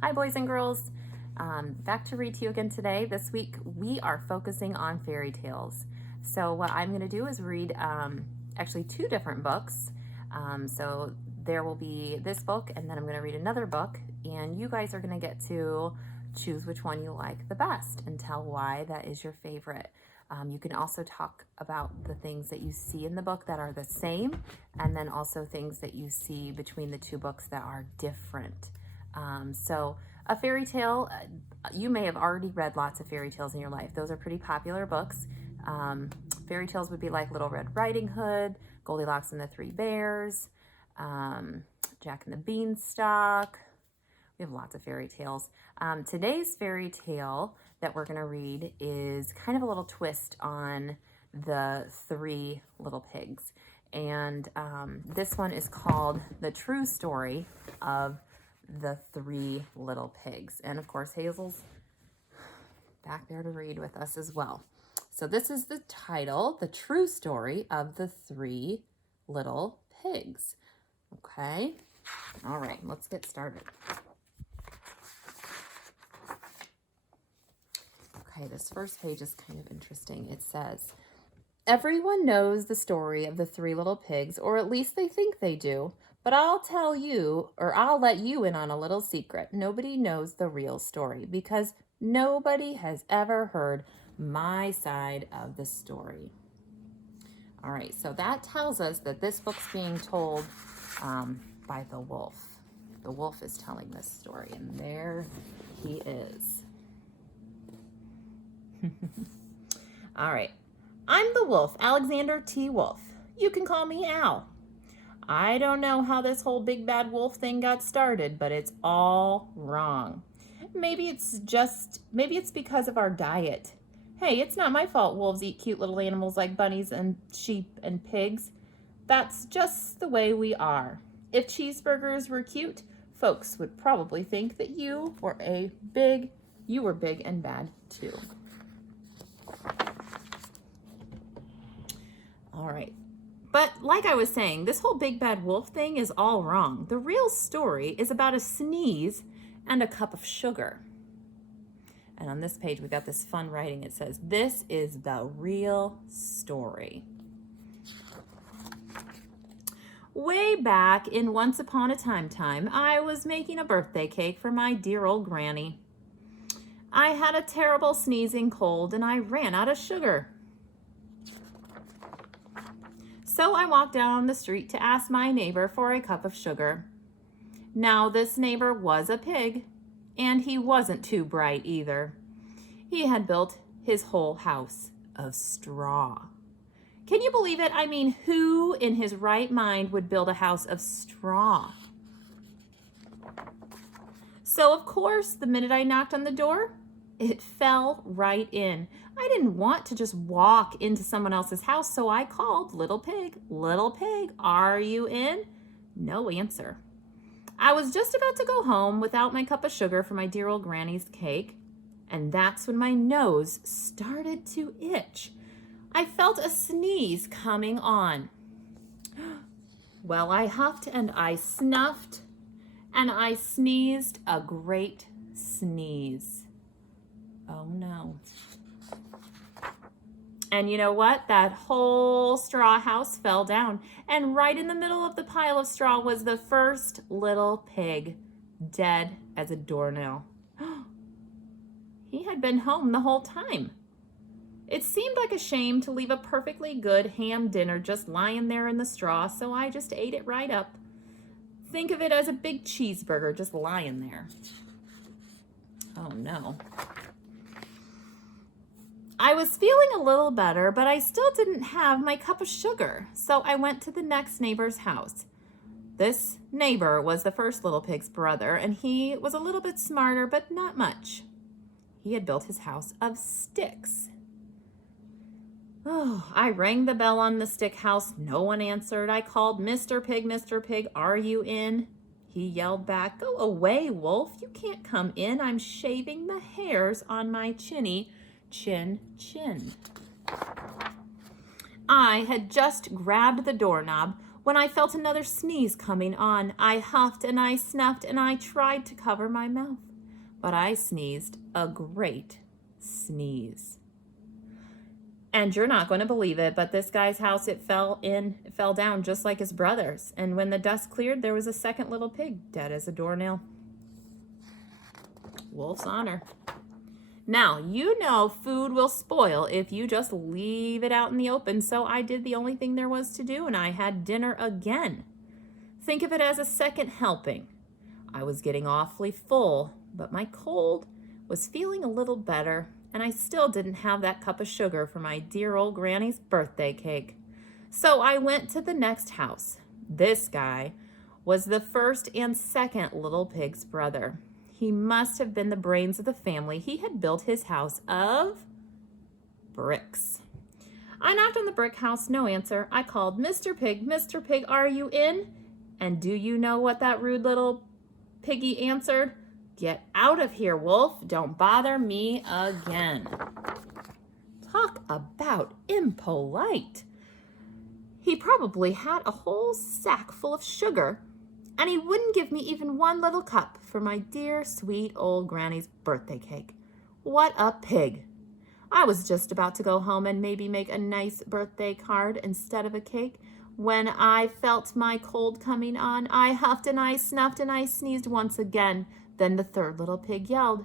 Hi, boys and girls. Back to read to you again today. This week we are focusing on fairy tales. So what I'm going to do is read actually two different books. So there will be this book, and then I'm going to read another book, and you guys are going to get to choose which one you like the best and tell why that is your favorite. You can also talk about the things that you see in the book that are the same, and then also things that you see between the two books that are different. So a fairy tale, you may have already read lots of fairy tales in your life. Those are pretty popular books. Fairy tales would be like Little Red Riding Hood, Goldilocks and the Three Bears, Jack and the Beanstalk. We have lots of fairy tales. Today's fairy tale that we're going to read is kind of a little twist on the Three Little Pigs. And this one is called The True Story of the Three Little Pigs. And of course, Hazel's back there to read with us as well. So this is the title, The True Story of the Three Little Pigs. Okay. All right, let's get started. Okay, this first page is kind of interesting. It says, everyone knows the story of the Three Little Pigs, or at least they think they do. But I'll tell you, or I'll let you in on a little secret. Nobody knows the real story because nobody has ever heard my side of the story. All right, so that tells us that this book's being told by the wolf. The wolf is telling this story, and there he is. All right, I'm the wolf, Alexander T. Wolf. You can call me Al. I don't know how this whole big bad wolf thing got started, but it's all wrong. Maybe it's because of our diet. Hey, it's not my fault wolves eat cute little animals like bunnies and sheep and pigs. That's just the way we are. If cheeseburgers were cute, folks would probably think that you were big and bad too. All right. But like I was saying, this whole big bad wolf thing is all wrong. The real story is about a sneeze and a cup of sugar. And on this page, we got this fun writing. It says, this is the real story. Way back in Once Upon a Time, I was making a birthday cake for my dear old granny. I had a terrible sneezing cold and I ran out of sugar. So I walked down the street to ask my neighbor for a cup of sugar. Now this neighbor was a pig, and he wasn't too bright either. He had built his whole house of straw. Can you believe it? I mean, who in his right mind would build a house of straw? So of course, the minute I knocked on the door, it fell right in. I didn't want to just walk into someone else's house, so I called, Little Pig, are you in? No answer. I was just about to go home without my cup of sugar for my dear old granny's cake, and that's when my nose started to itch. I felt a sneeze coming on. Well, I huffed and I snuffed, and I sneezed a great sneeze. Oh no. And you know what? That whole straw house fell down. And right in the middle of the pile of straw was the first little pig, dead as a doornail. He had been home the whole time. It seemed like a shame to leave a perfectly good ham dinner just lying there in the straw, so I just ate it right up. Think of it as a big cheeseburger just lying there. Oh no. I was feeling a little better, but I still didn't have my cup of sugar, so I went to the next neighbor's house. This neighbor was the first little pig's brother, and he was a little bit smarter, but not much. He had built his house of sticks. Oh, I rang the bell on the stick house. No one answered. I called, Mr. Pig, are you in? He yelled back, go away, wolf. You can't come in. I'm shaving the hairs on my chin. I had just grabbed the doorknob When I felt another sneeze coming on, I huffed and I snuffed and I tried to cover my mouth. But I sneezed a great sneeze. And you're not going to believe it, but this guy's house, it fell down just like his brother's. And when the dust cleared, there was a second little pig, dead as a doornail. Wolf's honor. Now, you know food will spoil if you just leave it out in the open, so I did the only thing there was to do, and I had dinner again. Think of it as a second helping. I was getting awfully full, but my cold was feeling a little better, and I still didn't have that cup of sugar for my dear old granny's birthday cake. So I went to the next house. This guy was the first and second little pig's brother. He must have been the brains of the family. He had built his house of bricks. I knocked on the brick house, no answer. I called, Mr. Pig, are you in? And do you know what that rude little piggy answered? Get out of here, Wolf. Don't bother me again. Talk about impolite. He probably had a whole sack full of sugar, and he wouldn't give me even one little cup for my dear, sweet old granny's birthday cake. What a pig. I was just about to go home and maybe make a nice birthday card instead of a cake when I felt my cold coming on. I huffed and I snuffed and I sneezed once again. Then the third little pig yelled,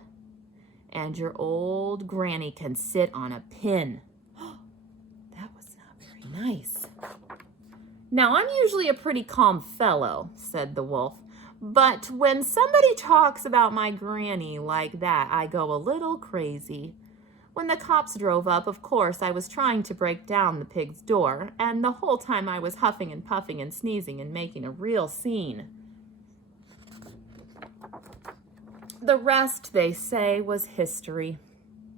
and your old granny can sit on a pin. That was not very nice. Now, I'm usually a pretty calm fellow, said the wolf, but when somebody talks about my granny like that, I go a little crazy. When the cops drove up, of course, I was trying to break down the pig's door, and the whole time I was huffing and puffing and sneezing and making a real scene. The rest, they say, was history.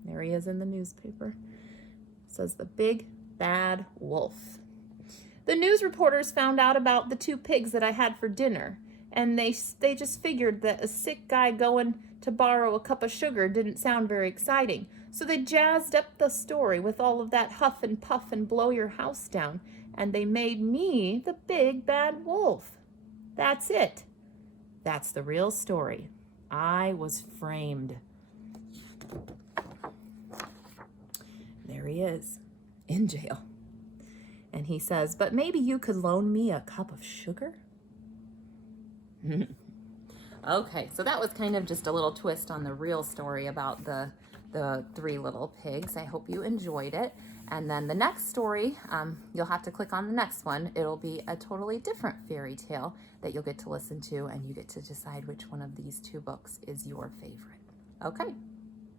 There he is in the newspaper. It says the big bad wolf. The news reporters found out about the two pigs that I had for dinner, and they just figured that a sick guy going to borrow a cup of sugar didn't sound very exciting. So they jazzed up the story with all of that huff and puff and blow your house down, and they made me the big bad wolf. That's it. That's the real story. I was framed. There he is, in jail. And he says, but maybe you could loan me a cup of sugar? Okay, so that was kind of just a little twist on the real story about the three little pigs. I hope you enjoyed it. And then the next story, you'll have to click on the next one. It'll be a totally different fairy tale that you'll get to listen to, and you get to decide which one of these two books is your favorite. Okay.